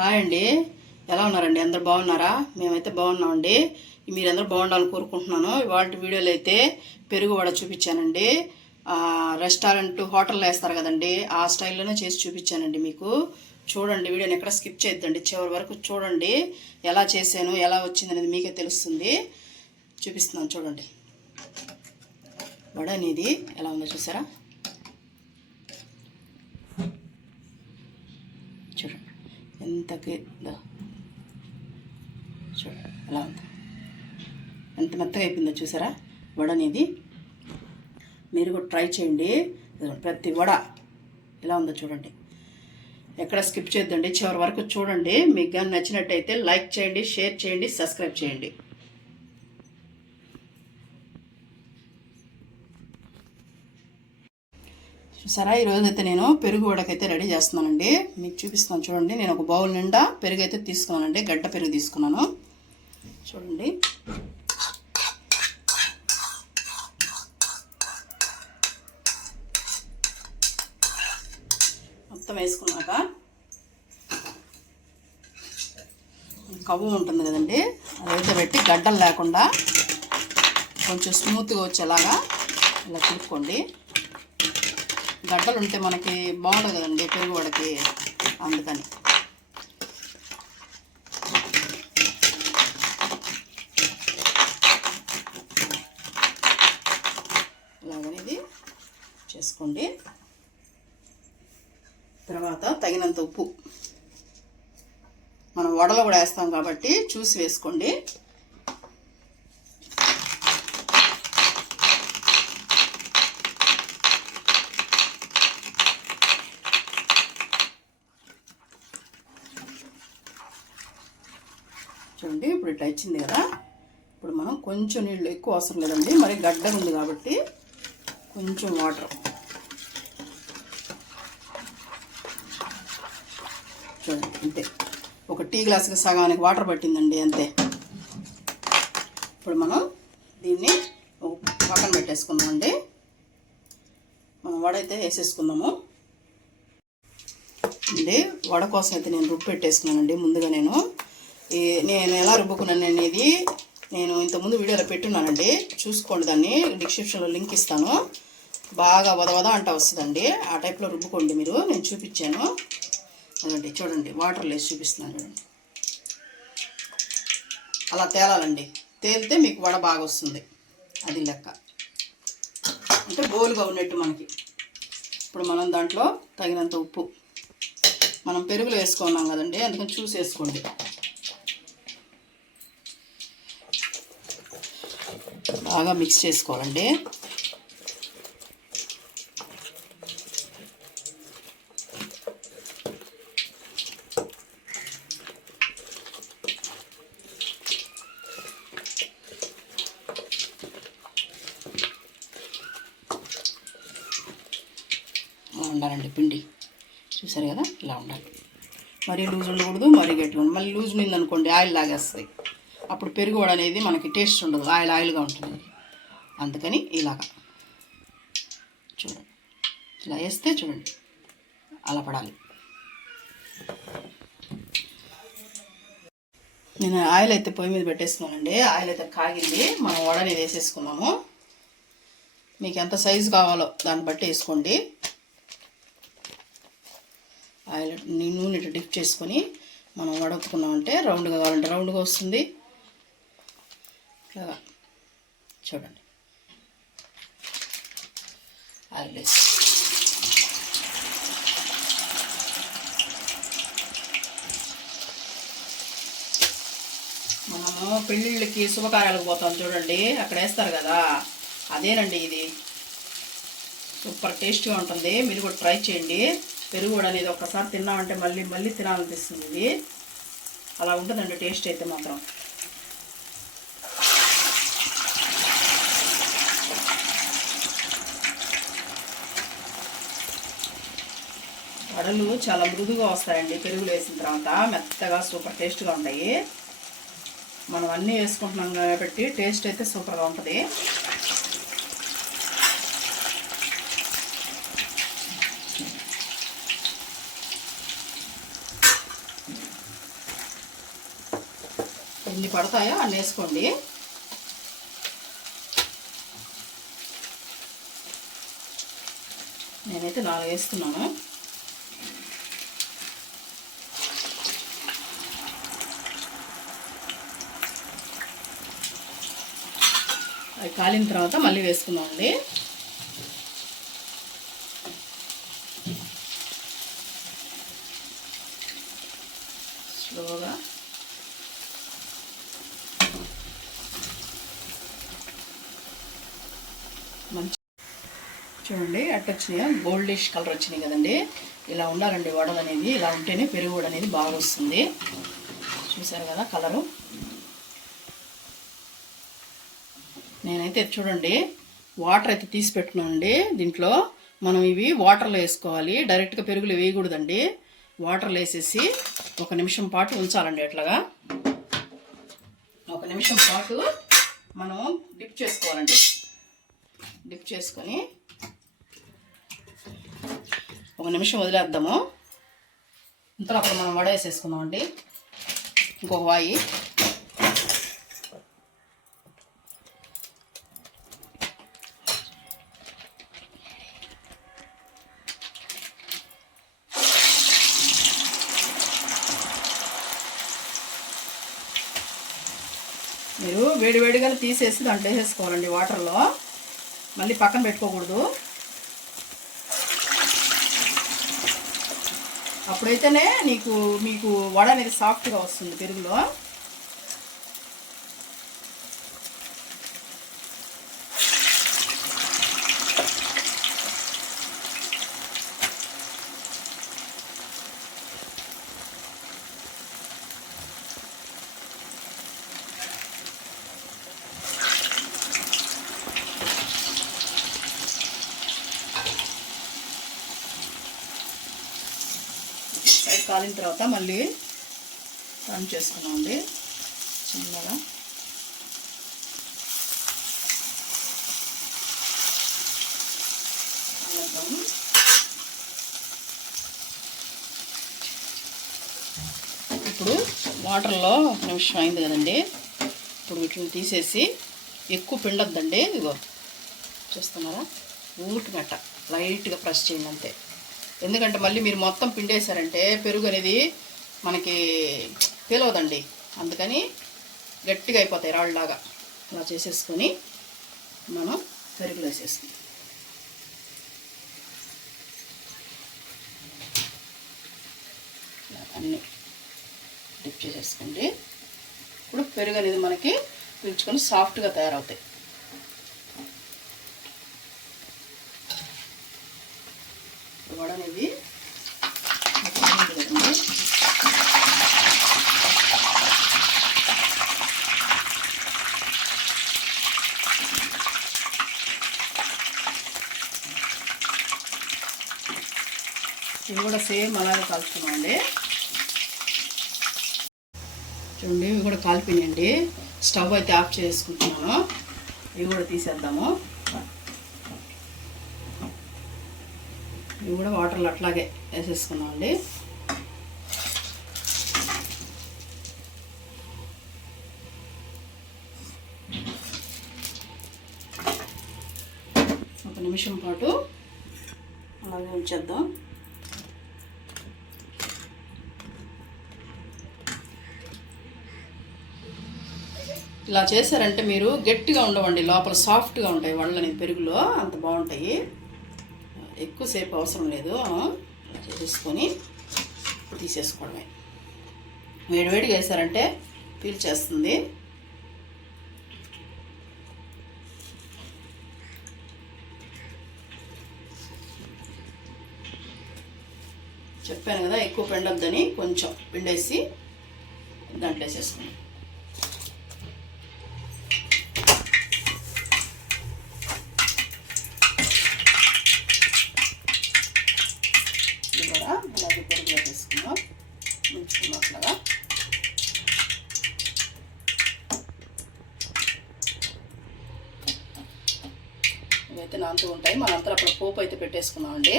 Hi అండి. ఎలా ఉన్నారండి? అందరు బాగున్నారా? మేమైతే బాగున్నామండి. మీరందరూ బాగుండాలని కోరుకుంటున్నాను. ఇవాళ వీడియోలో అయితే పెరుగు వడ చూపించానండి. రెస్టారెంట్ హోటల్లో వేస్తారు కదండి. ఆ స్టైల్లోనే చేసి చూపించానండి మీకు. చూడండి వీడియోని ఎక్కడ స్కిప్ చేయొద్దండి. చివరి వరకు చూడండి. ఎలా చేశాను ఎలా వచ్చింది అనేది మీకే తెలుస్తుంది. చూపిస్తున్నాను చూడండి. వడ అనేది ఎలా ఉందో చూసారా చూడండి ఎంతకి చూడండి ఎలా ఉంది. ఎంత మెత్తగా అయిపోయిందో చూసారా? వడ అనేది. మీరు కూడా ట్రై చేయండి. ప్రతి వడ ఎలా ఉందో చూడండి. ఎక్కడ స్కిప్ చేద్దండి చివరి వరకు చూడండి. మీకు కానీ నచ్చినట్టయితే లైక్ చేయండి షేర్ చేయండి సబ్స్క్రైబ్ చేయండి. చూసారా? ఈరోజు అయితే నేను పెరుగు వడకైతే రెడీ చేస్తున్నానండి. మీకు చూపిస్తాను చూడండి. నేను ఒక బౌల్ నిండా పెరుగు అయితే తీసుకున్నానండి. గడ్డ పెరుగు తీసుకున్నాను. చూడండి. మొత్తం వేసుకున్నాక కవ్వు ఉంటుంది కదండి. అదైతే పెట్టి గడ్డలు లేకుండా కొంచెం స్మూత్గా వచ్చేలాగా ఇలా తిప్పుకోండి. గడ్డలు ఉంటే మనకి బాగుండదు కదండి పెరుగు వడకి అందుకని. ఇలాగనేది చేసుకోండి. తర్వాత తగినంత ఉప్పు. మనం వడలు కూడా వేస్తాం కాబట్టి చూసి వేసుకోండి. చూడండి ఇప్పుడు ఇట్లా ఇచ్చింది కదా. ఇప్పుడు మనం కొంచెం నీళ్ళు ఎక్కువ అవసరం లేదండి. మరి గడ్డ ఉంది కాబట్టి కొంచెం వాటర్. చూడండి అంతే. ఒక టీ గ్లాస్కి సగానికి వాటర్ పట్టిందండి అంతే. ఇప్పుడు మనం దీన్ని పక్కన పెట్టేసుకుందామండి. మనం వడ అయితే వేసేసుకుందాము. అండి వడ కోసం అయితే నేను రుబ్బు పెట్టేసుకున్నానండి ముందుగా నేను. నేను ఎలా రుబ్బుకున్నాను అనేది నేను ఇంతకుముందు వీడియోలో పెట్టున్నానండి. చూసుకోండి దాన్ని. డిస్క్రిప్షన్లో లింక్ ఇస్తాను. బాగా వదవద అంట వస్తుందండి. ఆ టైప్లో రుబ్బుకోండి మీరు. నేను చూపించాను. అదండి చూడండి. వాటర్ లేసి చూపిస్తున్నాను చూడండి. అలా తేలాలండి. తేలితే మీకు వడ బాగా వస్తుంది. అది లెక్క. అంటే బోలుగా ఉన్నట్టు మనకి. ఇప్పుడు మనం దాంట్లో తగినంత ఉప్పు. మనం పెరుగులో వేసుకున్నాం కదండి. అందుకని చూసి వేసుకోండి బాగా మిక్స్ చేసుకోవాలండి. ఉండాలండి పిండి. చూసారు కదా? ఇలా ఉండాలి. మరీ లూజ్ ఉండకూడదు మరీ గట్టిగా ఉండదు మళ్ళీ లూజ్ ఉంది అనుకోండి ఆయిల్ లాగేస్తాయి అప్పుడు పెరుగు వడ అనేది మనకి టేస్ట్ ఉండదు ఆయిల్ ఆయిల్గా ఉంటుంది. అందుకని ఇలాగా. చూడండి. ఇలా వేస్తే చూడండి. అలా పడాలి. నేను ఆయిల్ అయితే పొయ్యి మీద పెట్టేసుకున్నానండి. ఆయిల్ అయితే కాగింది. మనం వడని వేసేసుకున్నాము. మీకు ఎంత సైజు కావాలో దాన్ని బట్టి వేసుకోండి. ఆయిల్ నూనె డిప్ చేసుకొని మనం వడక్కున్నామంటే రౌండ్గా కావాలంటే రౌండ్గా వస్తుంది. చూడండి. ఆయిల్ వేసి. మనము పెళ్ళిళ్ళకి శుభకార్యాలకు పోతాం చూడండి. అక్కడ వేస్తారు కదా. అదేనండి ఇది. సూపర్ టేస్ట్గా ఉంటుంది. మీరు కూడా ట్రై చేయండి. పెరుగు కూడా అనేది ఒక్కసారి తిన్నామంటే మళ్ళీ మళ్ళీ తినాలనిపిస్తుంది ఇది. అలా ఉంటుందండి టేస్ట్ అయితే మాత్రం. వడలు చాలా మృదుగా వస్తాయండి. పెరుగులు వేసిన తర్వాత మెత్తగా సూపర్ టేస్ట్గా ఉంటాయి. మనం అన్నీ వేసుకుంటున్నాం కాబట్టి టేస్ట్ అయితే సూపర్గా ఉంటుంది. ఎన్ని పడతాయో అన్నీ వేసుకోండి. నేనైతే నాలుగు వేస్తున్నాను. అవి కాలిన తర్వాత మళ్ళీ వేసుకుందామండి. స్లోగా. మంచి చూడండి అట్టొచ్చినాయి గోల్డిష్ కలర్ వచ్చినాయి కదండి. ఇలా ఉండాలండి వడలు అనేది ఇలా ఉంటేనే పెరుగు అనేది బాగా వస్తుంది చూసారు కదా కలరు? నేనైతే చూడండి వాటర్ అయితే తీసి పెట్టినండి దీంట్లో మనం ఇవి వాటర్లో వేసుకోవాలి. డైరెక్ట్గా పెరుగులు వేయకూడదండి. వాటర్లో వేసేసి ఒక నిమిషం పాటు ఉంచాలండి ఎట్లాగా ఒక నిమిషం పాటు మనం డిప్ చేసుకోవాలండి. డిప్ చేసుకొని ఒక నిమిషం వదిలేద్దాము. ఇంతలో అప్పుడు మనం వడ వేసేసుకుందామండి ఇంకొక వాయి మీరు వేడివేడిగా తీసేసి దాంట్లో వేసేసుకోవాలండి వాటర్లో. మళ్ళీ పక్కన పెట్టుకోకూడదు. అప్పుడైతేనే నీకు మీకు వడ అనేది సాఫ్ట్గా వస్తుంది పెరుగులో. కాలిన తర్వాత మళ్ళీ టర్న్ చేసుకున్నామండి చిన్నగా. ఇప్పుడు వాటర్లో ఒక నిమిషం అయింది కదండి. ఇప్పుడు వీటిని తీసేసి ఎక్కువ పిండొద్దండి. ఇదిగో చూస్తున్నారా? ఊటినట్ట లైట్గా ప్రెస్ చేయండి అంతే. ఎందుకంటే మళ్ళీ మీరు మొత్తం పిండేశారంటే పెరుగు అనేది మనకి తెలియదండి అందుకని గట్టిగా అయిపోతాయి రాళ్ళలాగా. ఇలా చేసేసుకొని మనం పెరుగులో వేసేసుకుంటాం అన్నీ డిప్ చేసేసుకోండి. ఇప్పుడు పెరుగు అనేది మనకి పీల్చుకొని సాఫ్ట్గా తయారవుతాయి. వడ అనేది ఇవి కూడా సేమ్ అలాగే కాల్చుకున్నామండి చూడండి ఇవి కూడా కాలిపోయినాయండి. స్టవ్ అయితే ఆఫ్ చేసుకుంటున్నాను. ఇవి కూడా తీసేద్దాము. ఇవి కూడా వాటర్లో అట్లాగే వేసేసుకున్నామండి ఒక నిమిషం పాటు అలాగే ఉంచేద్దాం. ఇలా చేశారంటే మీరు గట్టిగా ఉండవండి లోపల సాఫ్ట్గా ఉంటాయి వడలని పెరుగులో అంత బాగుంటాయి. ఎక్కువసేపు అవసరం లేదు. చేసుకొని తీసేసుకోవడమే. వేడివేడిగా వేసారంటే పీల్చేస్తుంది. చెప్పాను కదా ఎక్కువ పిండొద్దని కొంచెం పిండేసి దాంట్లో వేసేసుకున్నాను ఇది కూడా అలాగే పెరుగు వేసేసుకున్నాం ఉంచుకున్నాం అట్లాగా ఇవైతే నాంతూ ఉంటాయి. మనంతా అప్పుడు పోపు అయితే పెట్టేసుకున్నామండి.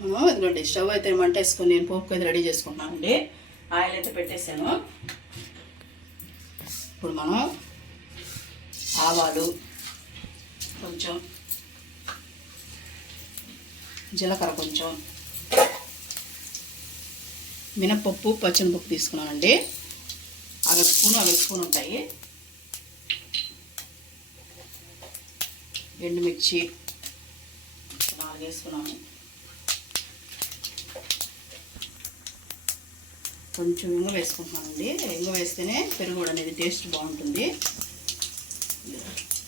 మనం ఇదిగోండి స్టవ్ అయితే మంట వేసుకొని నేను పోపుకి అయితే రెడీ చేసుకుంటున్నానండి. ఆయిల్ అయితే పెట్టేసాను ఇప్పుడు మనం ఆవాలు కొంచెం జీలకర్ర కొంచెం మినపప్పు పచ్చనిపప్పు తీసుకున్నానండి. అవి స్పూన్ అవి స్పూన్ ఉంటాయి. ఎండుమిర్చి నాలుగు వేసుకున్నాము కొంచెం ఇంగ వేసుకుంటున్నామండి ఇంగ వేస్తేనే పెరుగు అనేది టేస్ట్ బాగుంటుంది.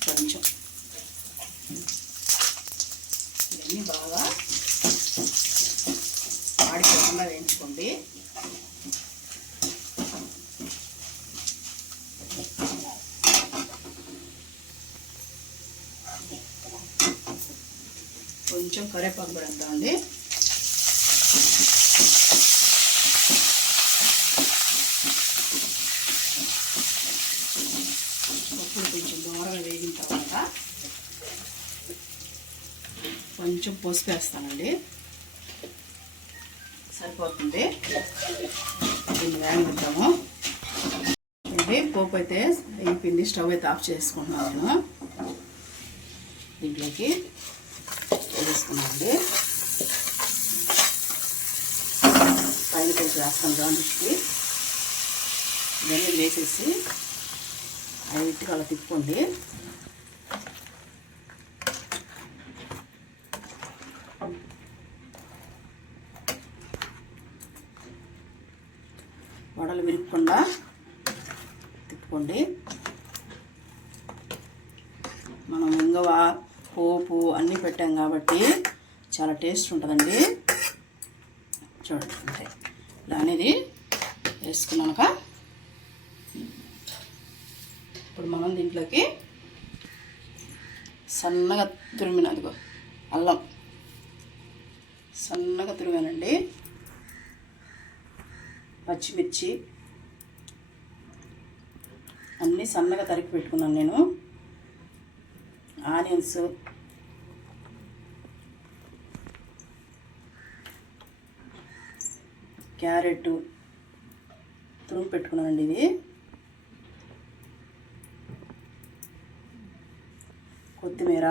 కొంచెం. కొంచెం కరివేపాకు పెడతామండి పప్పులు కొంచెం దూరంగా వేగిన తర్వాత కొంచెం పసుపు వేస్తానండి. సరిపోతుంది. దీన్ని వేగనిద్దాము. ఇది పోపు అయితే అయిపోయింది స్టవ్ అయితే ఆఫ్ చేసుకుంటున్నాను. దీంట్లోకి వేసుకున్నామండి పైన కొంచెం వేస్తాం గార్నిష్కి ఇవన్నీ వేసేసి లైట్గా అలా తిప్పుకోండి. వడలు విరుక్కుండా తిప్పుకోండి మనం ఇంగవ పోపు అన్నీ పెట్టాం కాబట్టి చాలా టేస్ట్ ఉంటుందండి. చూడండి అంటే ఇలా అనేది వేసుకున్నాక ఇప్పుడు మనం దీంట్లోకి సన్నగా తురిమిన అదిగో అల్లం. సన్నగా తురిమానండి పచ్చిమిర్చి. అన్నీ సన్నగా తరిగి పెట్టుకున్నాను నేను. ఆనియన్స్. క్యారెట్ తురుము పెట్టుకున్నానండి ఇది కొత్తిమీర.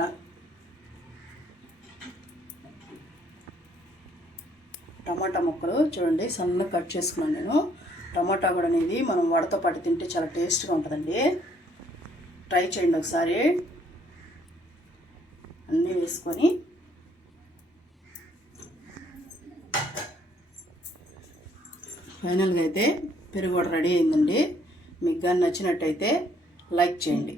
టమాటా ముక్కలు చూడండి సన్నగా కట్ చేసుకున్నాను నేను. టమాటా కూడా అనేది మనం వడతో పాటు తింటే చాలా టేస్ట్గా ఉంటుందండి. ట్రై చేయండి ఒకసారి. అన్నీ వేసుకొని ఫైనల్గా అయితే పెరుగు కూడా రెడీ అయిందండి. మీకు కానీ నచ్చినట్టయితే లైక్ చేయండి.